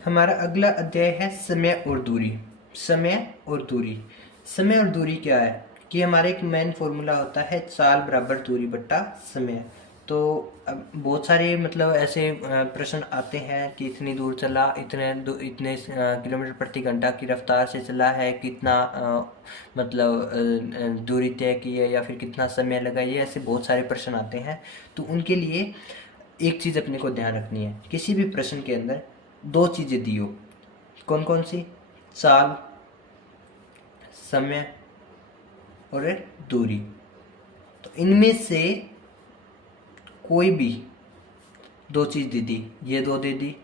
हमारा अगला अध्याय है समय और दूरी। समय और दूरी। समय और दूरी क्या है कि हमारा एक मेन फॉर्मूला होता है चाल बराबर दूरी बट्टा समय। तो अब बहुत सारे मतलब ऐसे प्रश्न आते हैं कि इतनी दूर चला, इतने किलोमीटर प्रति घंटा की रफ्तार से चला है, कितना मतलब दूरी तय की है, या फिर कितना समय लगा। ये ऐसे बहुत सारे प्रश्न आते हैं। तो उनके लिए एक चीज़ अपने को ध्यान रखनी है, किसी भी प्रश्न के अंदर दो चीज़ें दी हो। कौन कौन सी? चाल, समय और दूरी। तो इनमें से कोई भी दो चीज़ दे दी, ये दो दे दी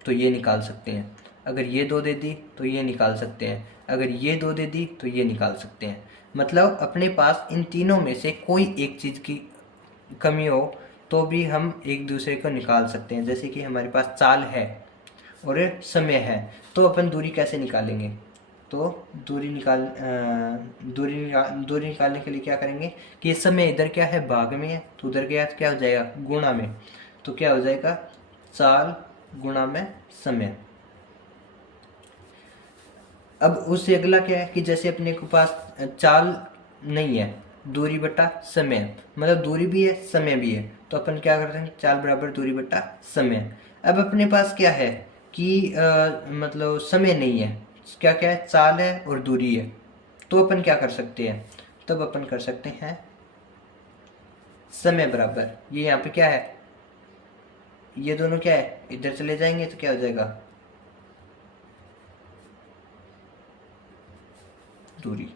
तो ये निकाल सकते हैं। अगर ये दो दे दी तो ये निकाल सकते हैं। अगर ये दो दे दी तो ये निकाल सकते हैं। मतलब अपने पास इन तीनों में से कोई एक चीज़ की कमी हो तो भी हम एक दूसरे को निकाल सकते हैं। जैसे कि हमारे पास चाल है और समय है, तो अपन दूरी कैसे निकालेंगे? तो दूरी निकालने के लिए क्या करेंगे कि ये समय इधर क्या है, भाग में है, तो उधर गया तो क्या हो जाएगा, गुणा में। तो क्या हो जाएगा, चाल गुणा में समय। अब उससे अगला क्या है कि जैसे अपने के पास चाल नहीं है, दूरी बटा समय, मतलब दूरी भी है समय भी है, तो अपन क्या करते हैं, चाल बराबर दूरी बटा समय। अब अपने पास क्या है कि मतलब समय नहीं है, क्या क्या है, चाल है और दूरी है। तो अपन क्या कर सकते हैं, तब अपन कर सकते हैं समय बराबर, ये यहाँ पे क्या है, ये दोनों क्या है, इधर चले जाएंगे तो क्या हो जाएगा, दूरी।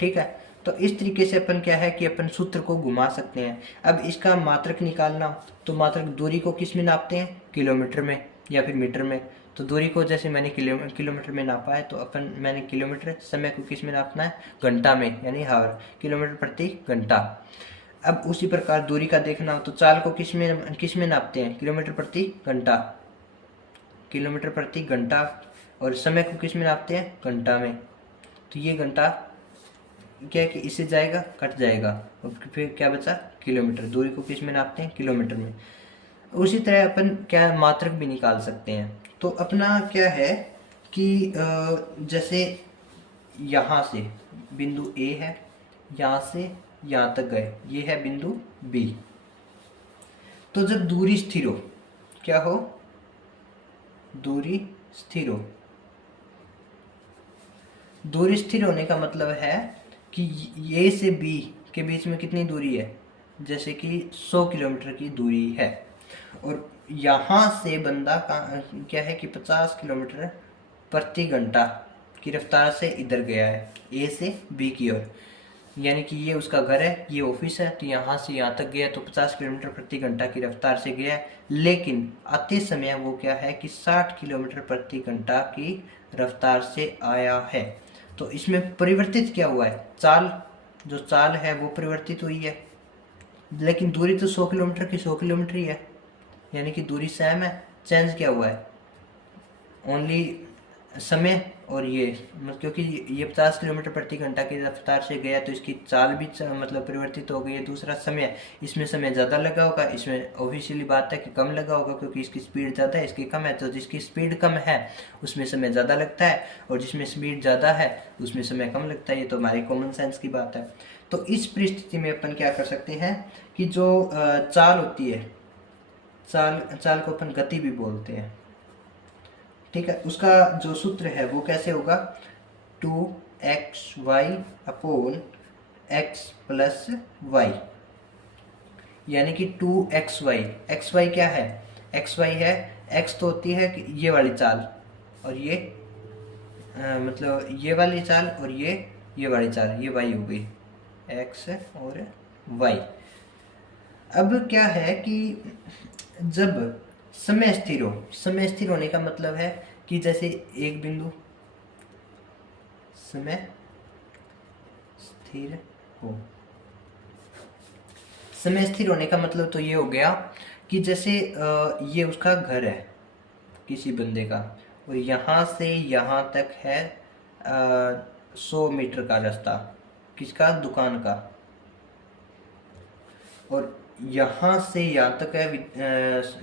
ठीक है। तो इस तरीके से अपन क्या है कि अपन सूत्र को घुमा सकते हैं। अब इसका मात्रक निकालना हो तो मात्रक दूरी को किस में नापते हैं, किलोमीटर में या फिर मीटर में। तो दूरी को जैसे मैंने किलोमीटर में नापा है, तो अपन मैंने किलोमीटर, समय को किस में नापना है, घंटा में, यानी हावर, किलोमीटर प्रति घंटा। अब उसी प्रकार दूरी का देखना हो तो चाल को किस में नापते हैं, किलोमीटर प्रति घंटा, किलोमीटर प्रति घंटा। और समय को किस में नापते हैं, घंटा में। तो ये घंटा क्या है कि इससे जाएगा, कट जाएगा, और फिर क्या बचा, किलोमीटर। दूरी को किस में नापते हैं, किलोमीटर में। उसी तरह अपन क्या मात्रक भी निकाल सकते हैं। तो अपना क्या है कि जैसे यहाँ से बिंदु ए है, यहाँ से यहाँ तक गए, ये है बिंदु बी। तो जब दूरी स्थिर हो, क्या हो, दूरी स्थिर हो। दूरी स्थिर होने का मतलब है कि ए से बी के बीच में कितनी दूरी है, जैसे कि 100 किलोमीटर की दूरी है। और यहाँ से बंदा क्या है कि 50 किलोमीटर प्रति घंटा की रफ्तार से इधर गया है, ए से बी की ओर। यानी कि ये उसका घर है, ये ऑफिस है, तो यहाँ से यहाँ तक गया तो 50 किलोमीटर प्रति घंटा की रफ्तार से गया है। लेकिन आते समय वो क्या है कि 60 किलोमीटर प्रति घंटा की रफ्तार से आया है। तो इसमें परिवर्तित क्या हुआ है, चाल, जो चाल है वो परिवर्तित हुई है। लेकिन दूरी तो 100 किलोमीटर की 100 किलोमीटर ही है, यानी कि दूरी सेम है। चेंज क्या हुआ है, ओनली समय। और ये मतलब क्योंकि ये 50 किलोमीटर प्रति घंटा की रफ्तार से गया तो इसकी चाल भी मतलब परिवर्तित हो गई है। दूसरा समय, इसमें समय ज़्यादा लगा होगा, इसमें ऑब्वियसली बात है कि कम लगा होगा, क्योंकि इसकी स्पीड ज़्यादा है, इसकी कम है। तो जिसकी स्पीड कम है उसमें समय ज़्यादा लगता है, और जिसमें स्पीड ज़्यादा है उसमें समय कम लगता है। ये तो हमारी कॉमन सेंस की बात है। तो इस परिस्थिति में अपन क्या कर सकते हैं कि जो चाल होती है, चाल चाल को अपन गति भी बोलते हैं। ठीक है। उसका जो सूत्र है वो कैसे होगा, 2xy upon x plus Y, यानी कि 2xy। xy क्या है, xy है, x तो होती है कि ये वाली चाल, और ये मतलब ये वाली चाल, और ये वाली चाल, ये y हो गई, x और y। अब क्या है कि जब समय स्थिर हो, समय स्थिर होने का मतलब है कि जैसे एक बिंदु समय स्थिर हो। समय स्थिर होने का मतलब तो ये हो गया कि जैसे ये उसका घर है किसी बंदे का, और यहाँ से यहाँ तक है 100 मीटर का रास्ता, किसका, दुकान का। और यहाँ से यहाँ तक है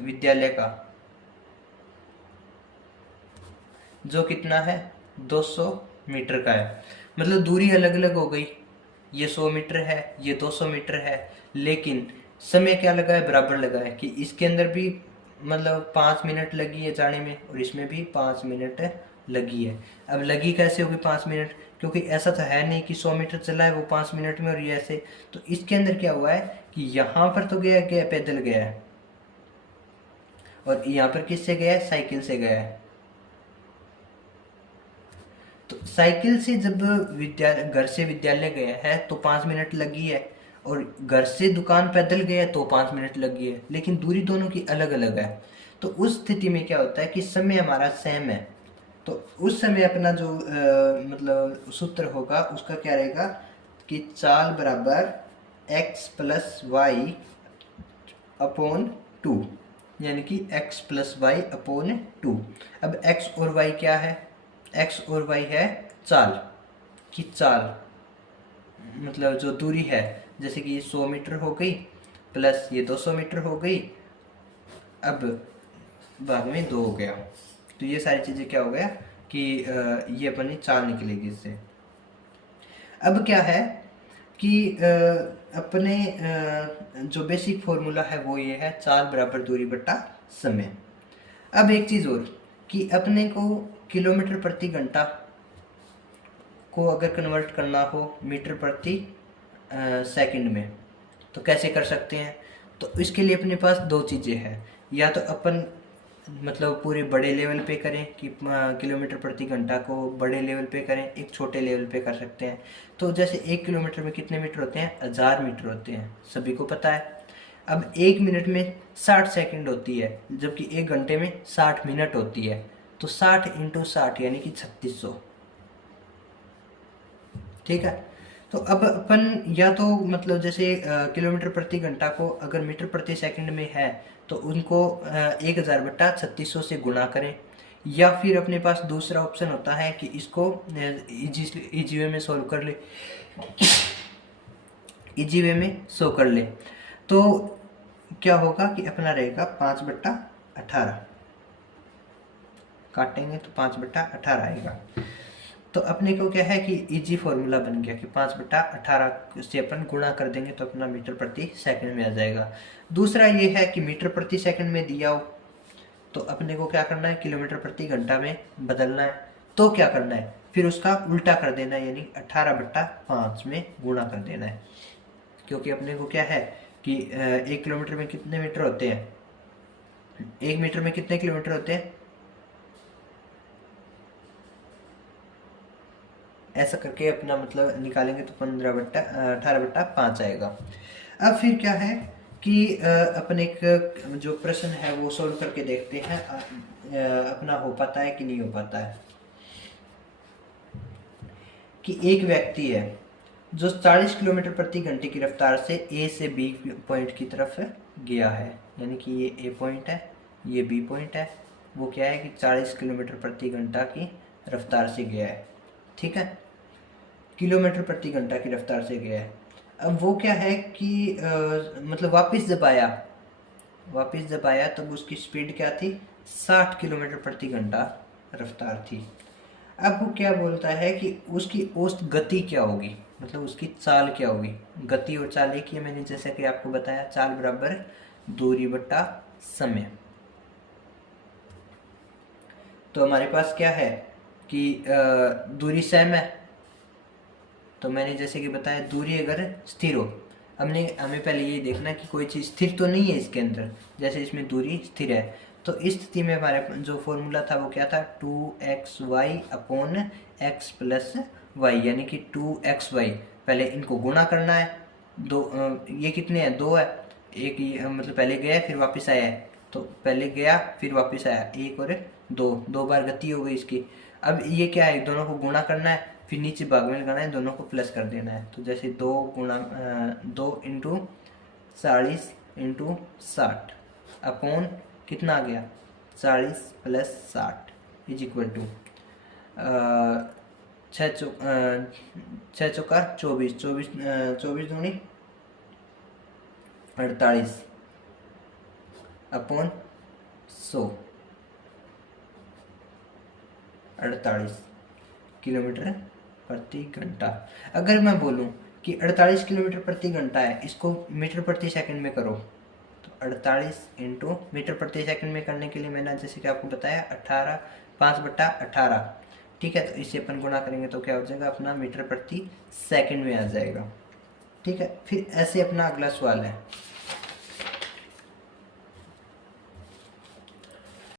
विद्यालय का, जो कितना है 200 मीटर का है। मतलब दूरी अलग अलग हो गई, ये 100 मीटर है, ये 200 मीटर है, लेकिन समय क्या लगा है, बराबर लगा है कि इसके अंदर भी मतलब 5 मिनट लगी है जाने में और इसमें भी 5 मिनट लगी है। अब लगी कैसे होगी 5 मिनट, क्योंकि ऐसा तो है नहीं कि 100 मीटर चला है वो 5 मिनट में और ये ऐसे। तो इसके अंदर क्या हुआ है कि यहाँ पर तो गया गया पैदल गया है, और यहाँ पर किससे गया है, साइकिल से गया है। तो साइकिल से जब विद्यालय, घर से विद्यालय गया है तो 5 मिनट लगी है, और घर से दुकान पैदल गया तो 5 मिनट लगी है, लेकिन दूरी दोनों की अलग अलग है। तो उस स्थिति में क्या होता है कि समय हमारा सेम है, तो उस समय अपना जो मतलब सूत्र होगा उसका क्या रहेगा कि चाल बराबर x plus Y upon two, यानी कि x plus Y upon two. अब x और y क्या है, x और y है चाल की चाल, मतलब जो दूरी है, जैसे कि 100 मीटर हो गई प्लस ये 200 मीटर हो गई, अब भाग में 2 हो गया। तो ये सारी चीज़ें क्या हो गया कि ये अपनी चाल निकलेगी इससे। अब क्या है कि अपने जो बेसिक फॉर्मूला है वो ये है, चाल बराबर दूरी बटा समय। अब एक चीज़ और कि अपने को किलोमीटर प्रति घंटा को अगर कन्वर्ट करना हो मीटर प्रति सेकंड में, तो कैसे कर सकते हैं। तो इसके लिए अपने पास दो चीज़ें हैं, या तो अपन मतलब पूरे बड़े लेवल पे करें कि किलोमीटर प्रति घंटा को बड़े लेवल पे करें, एक छोटे लेवल पे कर सकते हैं। तो जैसे 1 किलोमीटर में कितने मीटर होते हैं, 1000 मीटर होते हैं, सभी को पता है। अब 1 मिनट में 60 सेकंड होती है, जबकि 1 घंटे में 60 मिनट होती है। तो 60 इंटू 60 यानी कि 3600। ठीक है। तो अब अपन या तो मतलब जैसे किलोमीटर प्रति घंटा को अगर मीटर प्रति सेकंड में है तो उनको 1000 बटा 3600 से गुणा करें, या फिर अपने पास दूसरा ऑप्शन होता है कि इसको इजी वे में सॉल्व कर ले, इजी वे में सॉल्व कर ले। तो क्या होगा कि अपना रहेगा 5/18, काटेंगे तो 5/18 आएगा। तो अपने को क्या है कि इजी फॉर्मूला बन गया कि 5/18 से अपन गुणा कर देंगे तो अपना मीटर प्रति सेकंड में आ जाएगा। दूसरा ये है कि मीटर प्रति सेकंड में दिया हो तो अपने को क्या करना है, किलोमीटर प्रति घंटा में बदलना है। तो क्या करना है, फिर उसका उल्टा कर देना है, यानी 18/5 में गुणा कर देना है। क्योंकि अपने को क्या है कि 1 किलोमीटर में कितने मीटर होते हैं, 1 मीटर में कितने किलोमीटर होते हैं, ऐसा करके अपना मतलब निकालेंगे तो 18/5 आएगा। अब फिर क्या है कि अपन एक जो प्रश्न है वो सोल्व करके देखते हैं अपना हो पाता है कि नहीं हो पाता है। कि एक व्यक्ति है जो 40 किलोमीटर प्रति घंटे की रफ्तार से ए से बी पॉइंट की तरफ गया है, यानी कि ये ए पॉइंट है, ये बी पॉइंट है। वो क्या है कि 40 किलोमीटर प्रति घंटा की रफ्तार से गया है। ठीक है, किलोमीटर प्रति घंटा की रफ्तार से गया है। अब वो क्या है कि मतलब वापस जब आया तब उसकी स्पीड क्या थी, 60 किलोमीटर प्रति घंटा रफ्तार थी। अब वो क्या बोलता है कि उसकी औसत गति क्या होगी, मतलब उसकी चाल क्या होगी। गति और चाल एक ही है, मैंने जैसे कि आपको बताया, चाल बराबर दूरी बटा समय। तो हमारे पास क्या है कि दूरी सेम है, तो मैंने जैसे कि बताया दूरी अगर स्थिर हो, हमें पहले ये देखना कि कोई चीज़ स्थिर तो नहीं है इसके अंदर, जैसे इसमें दूरी स्थिर है। तो इस स्थिति में हमारे जो फॉर्मूला था वो क्या था, 2xy upon x plus Y, यानी कि 2xy। पहले इनको गुणा करना है, ये कितने हैं, 2 है, एक मतलब पहले गया फिर वापस आया है, तो पहले गया फिर वापस आया, 1 और 2, 2 बार गति हो गई इसकी। अब ये क्या है, दोनों को गुणा करना है, फिर नीचे भाग में लगाना है, दोनों को प्लस कर देना है। तो जैसे 2 इंटू 40 इंटू 60 अपॉन कितना आ गया, 40 प्लस 60 इज इक्वल टू 6 चौका 24, 24 दूनी 48 अपॉन 100, 48 किलोमीटर प्रति घंटा। अगर मैं बोलूँ कि 48 किलोमीटर प्रति घंटा है, इसको मीटर प्रति सेकंड में करो, तो 48 इंटू मीटर प्रति सेकंड में करने के लिए मैंने जैसे कि आपको बताया 18 5/18, ठीक है। तो इससे अपन गुणा करेंगे तो क्या हो जाएगा, अपना मीटर प्रति सेकंड में आ जाएगा, ठीक है। फिर ऐसे अपना अगला सवाल है,